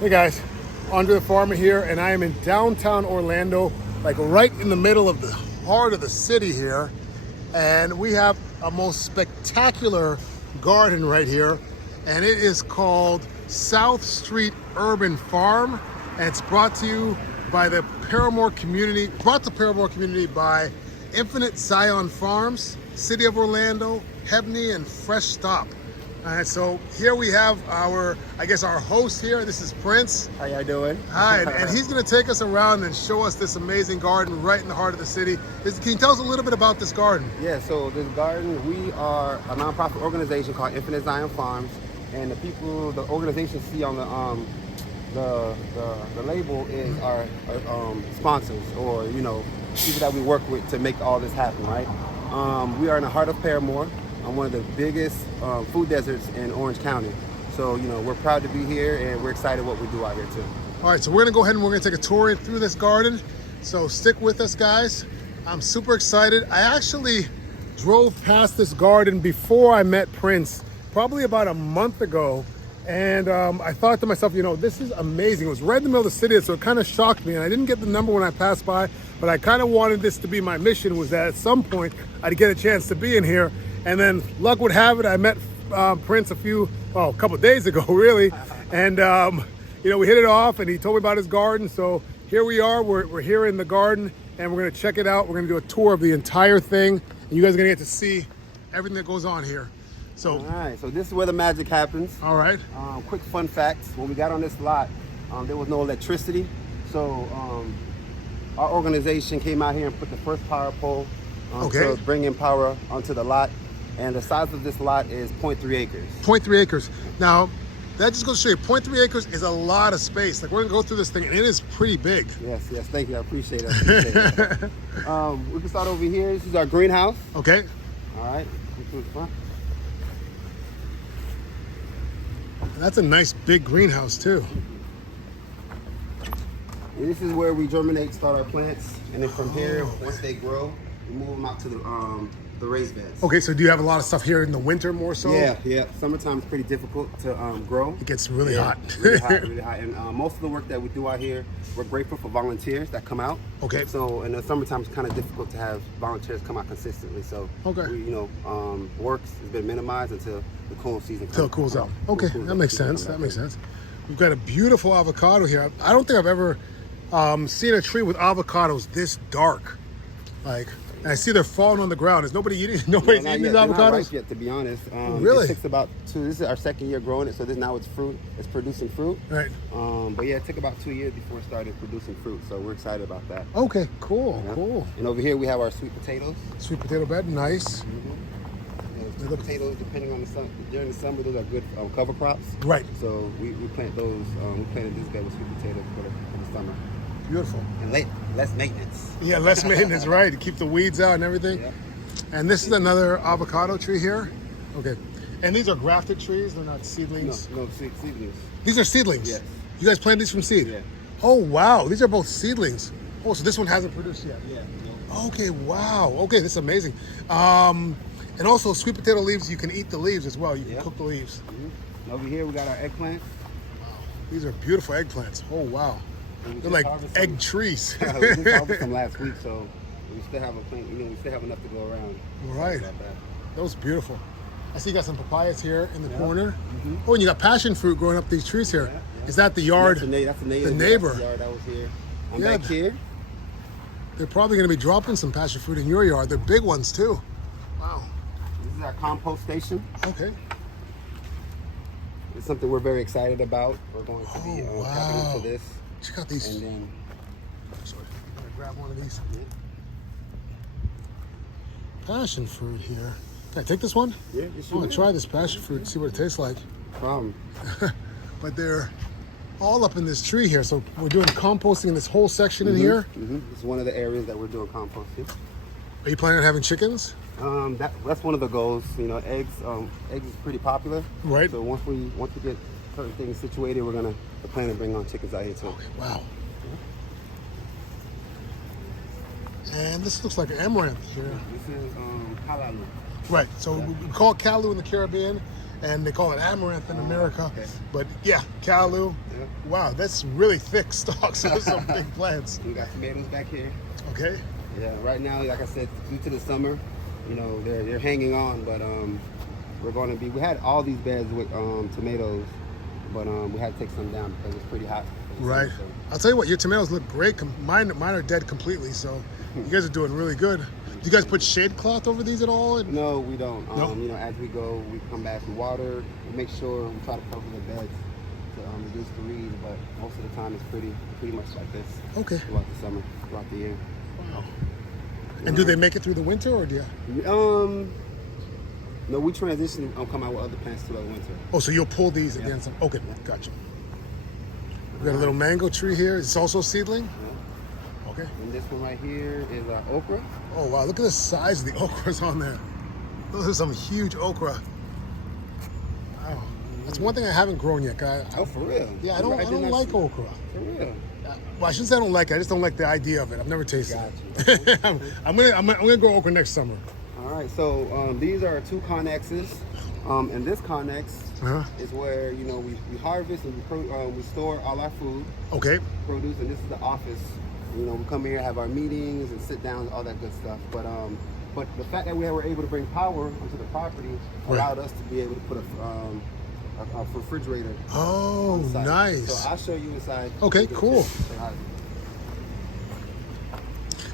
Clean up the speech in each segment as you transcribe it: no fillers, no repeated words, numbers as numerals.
Hey guys, Andrethefarmer here, and I am in downtown Orlando, like right in the middle of the heart of the city here. And we have a most spectacular garden right here, and it is called South Street Urban Farm, and it's brought to you by the Paramore community, by Infinite Zion Farms, City of Orlando, Hebney, and Fresh Stop. So here we have our host here. This is Prince. How y'all doing? Hi, and he's going to take us around and show us this amazing garden right in the heart of the city. Can you tell us a little bit about this garden? Yeah, so this garden, we are a nonprofit organization called Infinite Zion Farms, and the organization see on the label is our sponsors, or people that we work with to make all this happen, right? We are in the heart of Paramore, on one of the biggest food deserts in Orange County. So, we're proud to be here, and we're excited what we do out here too. All right, so we're gonna go ahead and we're gonna take a tour through this garden. So stick with us, guys. I'm super excited. I actually drove past this garden before I met Prince, probably about a month ago. And I thought to myself, this is amazing. It was right in the middle of the city, so it kind of shocked me. And I didn't get the number when I passed by, but I kind of wanted this to be my mission, was that at some point I'd get a chance to be in here. And then luck would have it, I met Prince a couple of days ago, really. And, we hit it off, and he told me about his garden. So here we are, we're here in the garden, and we're gonna check it out. We're gonna do a tour of the entire thing, and you guys are gonna get to see everything that goes on here. So, all right, so this is where the magic happens. All right. Quick fun fact, when we got on this lot, there was no electricity. So our organization came out here and put the first power pole to bring in power onto the lot. And the size of this lot is 0.3 acres. 0.3 acres. Now, that just goes to show you, 0.3 acres is a lot of space. Like, we're gonna go through this thing, and it is pretty big. Yes, thank you, I appreciate it. We can start over here. This is our greenhouse. Okay. All right, come through the front. That's a nice big greenhouse too. And this is where we germinate, start our plants, and then from here, once they grow, we move them out to the raised beds. Okay, so do you have a lot of stuff here in the winter more so? Yeah. Summertime is pretty difficult to grow. It gets really hot. really hot. And most of the work that we do out here, we're grateful for volunteers that come out. Okay. So in the summertime, it's kind of difficult to have volunteers come out consistently. So work has been minimized until the cool season comes. Until it cools out. Okay, that makes sense. That makes sense. We've got a beautiful avocado here. I don't think I've ever seen a tree with avocados this dark. And I see they're falling on the ground. Is nobody eating? Nobody's eating these avocados? Not ripe yet, to be honest. Really? It takes about this is our second year growing it, so now it's fruit. It's producing fruit. Right. But yeah, it took about 2 years before it started producing fruit, so we're excited about that. Okay, cool. And over here we have our sweet potatoes. Sweet potato bed, nice. Sweet potatoes, depending on the sun, during the summer, those are good cover crops. Right. So we plant those. We planted this bed with sweet potatoes for the summer. Beautiful. And less maintenance. Yeah, less maintenance, right, to keep the weeds out and everything. Yeah. And this is another avocado tree here. Okay. And these are grafted trees, they're not seedlings? No, seedlings. These are seedlings? Yes. You guys planted these from seed? Yeah. Oh, wow, these are both seedlings. Oh, so this one hasn't produced yet? Yeah. Okay, wow. Okay, this is amazing. And also sweet potato leaves, you can eat the leaves as well. You can cook the leaves. Mm-hmm. Over here we got our eggplants. Wow. These are beautiful eggplants. Oh, wow. They're like egg trees. We just harvested them last week, so we still have a plant. We still have enough to go around. Right. That was beautiful. I see you got some papayas here in the corner. Mm-hmm. Oh, and you got passion fruit growing up these trees here. Yeah. Is that the yard? That's the neighbor. The neighbor. That's the yard that was here. I'm back here. They're probably going to be dropping some passion fruit in your yard. They're big ones too. Wow. This is our compost station. Okay. It's something we're very excited about. We're going to be tapping into this. Check out these. And then, sorry, I'm gonna grab one of these. Passion fruit here. Can I take this one? Yeah, you should. I want to try this passion fruit and see what it tastes like. Problem. But they're all up in this tree here. So we're doing composting in this whole section in here. Mm-hmm. It's one of the areas that we're doing composting. Are you planning on having chickens? That's one of the goals. Eggs is pretty popular. Right. So once we get certain things situated, we're gonna plan to bring on chickens out here too. Okay, wow. And this looks like amaranth here. This is halalu. Right. So we call it kalu in the Caribbean, and they call it amaranth in America. Okay. But yeah, callaloo. Yeah. Wow, that's really thick stalks. Those are some big plants. We got tomatoes back here. Okay. Yeah, right now, like I said, due to the summer, you know, they're hanging on, but we're going to be. We had all these beds with tomatoes, but we had to take some down because it's pretty hot. Right. So. I'll tell you what, your tomatoes look great. Mine are dead completely, so you guys are doing really good. Do you guys put shade cloth over these at all? No, we don't. No? You know, as we go, we come back, we water, we make sure we try to cover the beds to reduce the weeds, but most of the time it's pretty much like this. Okay. Throughout the summer, throughout the year. Wow. And do they make it through the winter, or do you? No, we transition and come out with other plants throughout the winter. Oh, so you'll pull these at the end. Okay, gotcha. We got a little mango tree here. It's also seedling. Yeah. Okay. And this one right here is okra. Oh wow, look at the size of the okras on there. Those are some huge okra. Wow. That's one thing I haven't grown yet, guy. Oh, for real? Yeah, I don't like okra. For real? Well, I shouldn't say I don't like it. I just don't like the idea of it. I've never tasted Got it. I'm gonna grow okra next summer. All right, so these are 2 connexes, and this connex is where, you know, we harvest and we store all our food, Okay. produce, and this is the office. You know, we come here, have our meetings, and sit down, all that good stuff. But the fact that we were able to bring power onto the property allowed us to be able to put a refrigerator. Oh, on site. nice. So I'll show you inside. Okay, cool.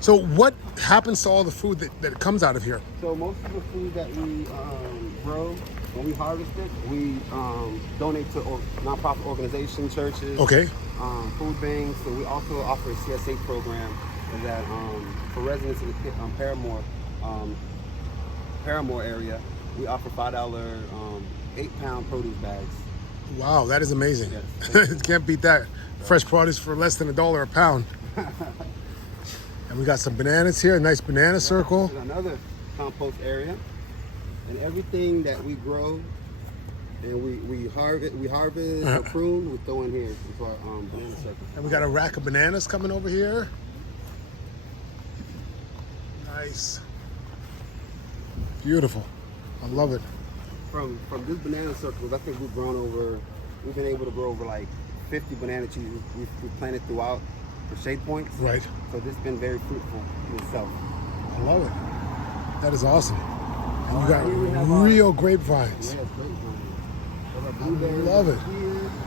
So what happens to all the food that comes out of here? So most of the food that we grow, when we harvest it, we donate to nonprofit organizations, churches, Okay. Food banks. So we also offer a CSA program that for residents in the Paramore area, we offer $5 8-pound produce bags. Wow, that is amazing. Yes. Can't beat that. Fresh produce for less than $1 a pound. And we got some bananas here, a nice banana circle. There's another compost area, and everything that we grow and we harvest or prune, we throw in here into our banana circle. And we got a rack of bananas coming over here. Nice. Beautiful. I love it. From this banana circles, I think we've been able to grow over like 50 banana trees we've planted throughout the shade points. Right. So this has been very fruitful in itself. I love it. That is awesome. And you got Here we have real grapevines. Yes, grapevines. I love it.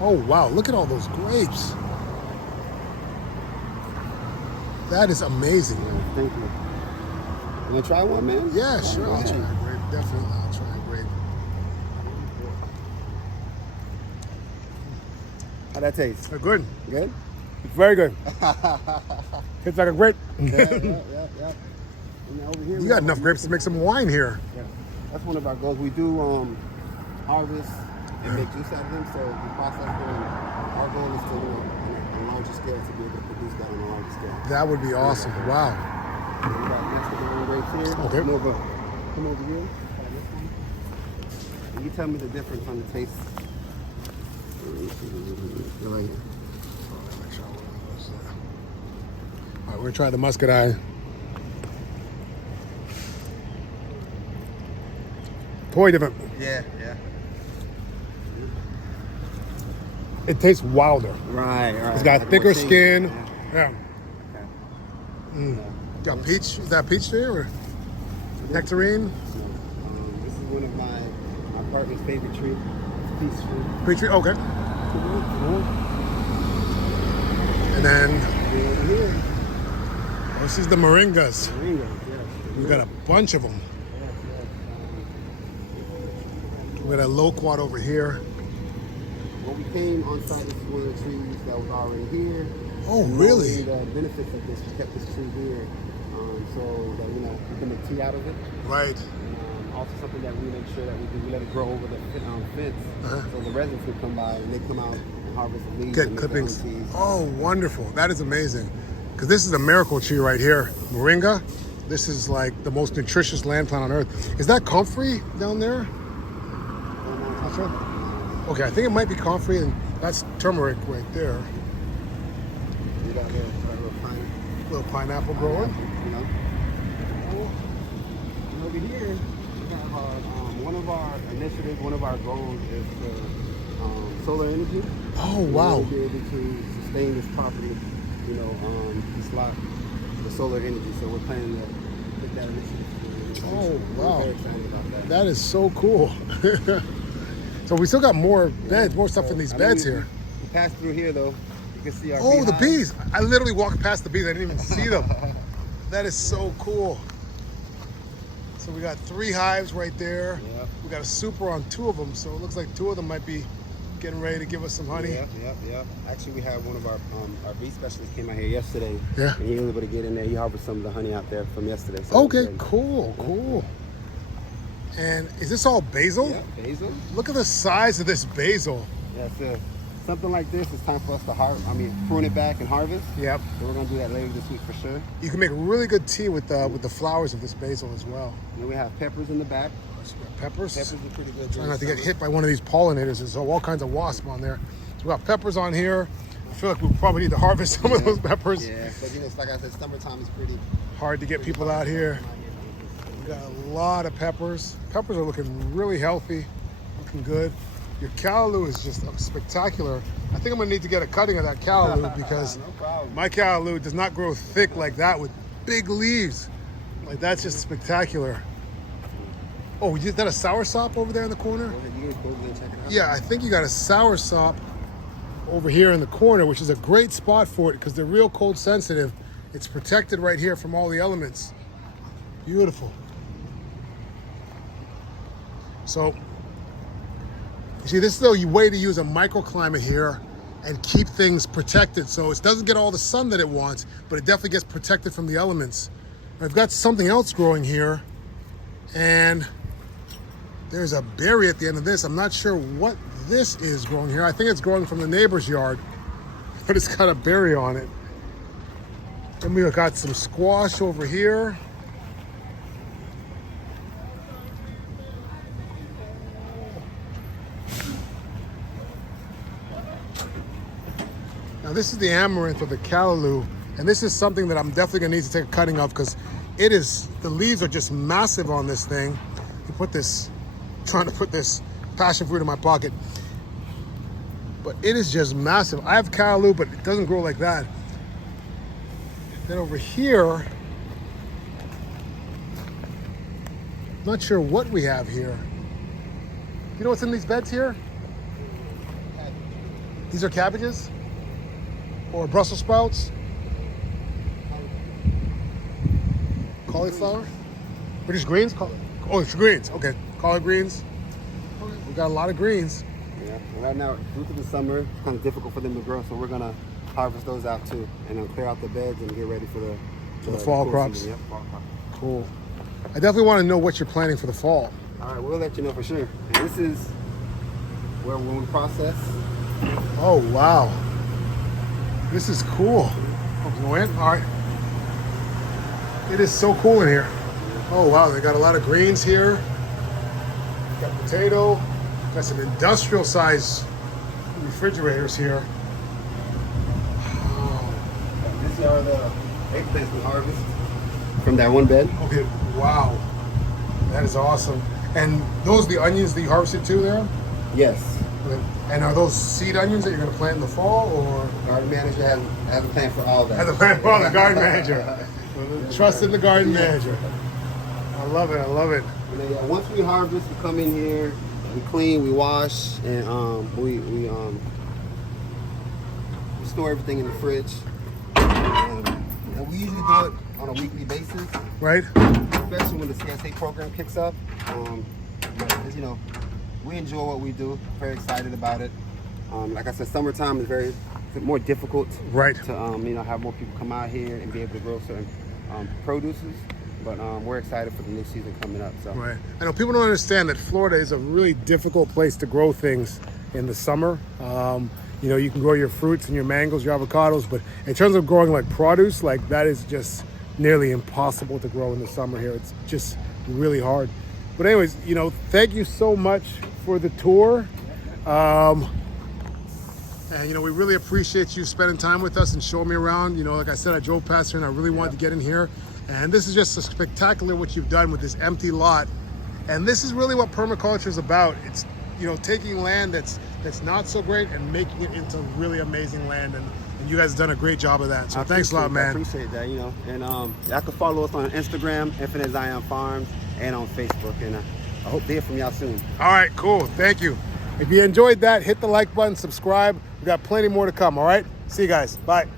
Oh wow, look at all those grapes. That is amazing. Yeah, thank you. You wanna try one, man? Yeah, sure. I'll try a grape. Definitely, I'll try a grape. How'd that taste? They're good. Good? Very good. Tastes like a grape. Yeah. And over here, You got enough grapes to make some wine here. Yeah. That's one of our goals. We do harvest and make juice out of them, so we process them. And our goal is to, on a larger scale, to be able to produce that on a larger scale. That would be awesome. Wow. And we got Mexican grapes here. Okay. Come over here. Try this one. And you tell me the difference on the taste. Right here. All right, we're gonna try the muscadine. Totally different. Yeah. It tastes wilder. Right. It's got Like thicker more skin. Yeah. Yeah. Okay. Got peach. Is that peach there or nectarine? This is one of my partner's favorite tree. Peach tree. Peach tree. Okay. And then Over here. this is the Moringas. Moringas, yes. We got a bunch of them. We got a loquat over here. When we came on site, this is one of the trees that was already here. Oh, And really? The benefits of this, we kept this tree here, so that we can make tea out of it. Right. And, also something that we make sure that we do, we let it grow over the fence, so the residents can come by and they come out and harvest the leaves. Get and make their own clippings. teas. Oh, wonderful. That is amazing. Because this is a miracle tree right here. Moringa. This is like the most nutritious land plant on earth. Is that comfrey down there? Not sure. Okay, I think it might be comfrey, and that's turmeric right there. You got here, Little pineapple growing. you know. And over here, have one of our initiatives, one of our goals is solar energy. Oh, We wow. want to be able to sustain this property, this lot, the solar energy. So we're planning to put that initiative together. Oh, We're wow. very excited about that. That is so cool. So we still got more beds, more stuff in these I know beds we here. passed through here though. You can see our Oh, the beehives. bees. I literally walked past the bees. I didn't even see them. That is so cool. So we got 3 hives right there. Yep. We got a super on 2 of them. So it looks like 2 of them might be getting ready to give us some honey. Yep. Actually, we had one of our bee specialists came out here yesterday. Yeah. And he was able to get in there. He harvested some of the honey out there from yesterday. So Okay, good. cool. And is this all basil? Yeah, basil. Look at the size of this basil. Yeah, so something like this, it's time for us to prune it back and harvest. Yep. So we're gonna do that later this week for sure. You can make really good tea with the flowers of this basil as well. And then we have peppers in the back. So we got peppers. Peppers are pretty good. Try not to get hit by one of these pollinators. There's all kinds of wasps on there. So we got peppers on here. I feel like we probably need to harvest some of those peppers. Yeah, but it's like I said, summertime is pretty Hard to get people out here. We got a lot of peppers. Peppers are looking really healthy, looking good. Your callaloo is just spectacular. I think I'm gonna need to get a cutting of that callaloo because No problem. my callaloo does not grow thick like that with big leaves. Like that's just spectacular. Oh, is that a soursop over there in the corner? You guys go over there and check it out. Yeah, I think you got a soursop over here in the corner, which is a great spot for it because they're real cold sensitive. It's protected right here from all the elements. Beautiful. So, you see, this is the way to use a microclimate here and keep things protected. So it doesn't get all the sun that it wants, but it definitely gets protected from the elements. I've got something else growing here, and there's a berry at the end of this. I'm not sure what this is growing here. I think it's growing from the neighbor's yard, but it's got a berry on it. Then we got some squash over here. Now this is the amaranth or the callaloo, and this is something that I'm definitely gonna need to take a cutting of because the leaves are just massive on this thing. Trying to put this passion fruit in my pocket. But it is just massive. I have callaloo, but it doesn't grow like that. Then over here, not sure what we have here. You know what's in these beds here? These are cabbages? Or Brussels sprouts? Cauliflower? British greens? Oh, it's greens. Okay, collard greens. We got a lot of greens. Yeah, and right now, due to the summer, it's kind of difficult for them to grow, so we're gonna harvest those out too, and then clear out the beds and get ready for the fall cool crops. season. Yep, fall crops. Cool. I definitely want to know what you're planning for the fall. All right, we'll let you know for sure. And this is where when we process. Oh, wow. This is cool. Oh, go in? All right. It is so cool in here. Oh, wow. They got a lot of greens here. Got potato. Got some industrial size refrigerators here. Oh. These are the eggplants we harvest from that one bed. Okay, wow. That is awesome. And those are the onions that you harvested too there? Yes. And are those seed onions that you're going to plant in the fall, or? Garden manager has a plan for all that. Has a plan for the garden manager. Trust in the garden manager. I love it. I love it. And then, once we harvest, we come in here, we clean, we wash, and we store everything in the fridge. And we usually do it on a weekly basis, Right? especially when the CSA program kicks up. Because, we enjoy what we do. Very excited about it. Like I said, summertime is more difficult. Right. To have more people come out here and be able to grow certain produces. But we're excited for the new season coming up. So. Right. I know people don't understand that Florida is a really difficult place to grow things in the summer. You can grow your fruits and your mangoes, your avocados, but in terms of growing like produce, like that is just nearly impossible to grow in the summer here. It's just really hard. But anyways, thank you so much for the tour. And we really appreciate you spending time with us and showing me around. Like I said, I drove past here and I really wanted to get in here. And this is just spectacular what you've done with this empty lot And this is really what permaculture is about. It's, you know, taking land that's not so great and making it into really amazing land. And you guys have done a great job of that. So thanks a lot, man. I appreciate that, you know. And y'all can follow us on Instagram, Infinite Zion Farms, and on Facebook. And I hope to hear from y'all soon. All right, cool. Thank you. If you enjoyed that, hit the like button, subscribe. We got plenty more to come, all right? See you guys. Bye.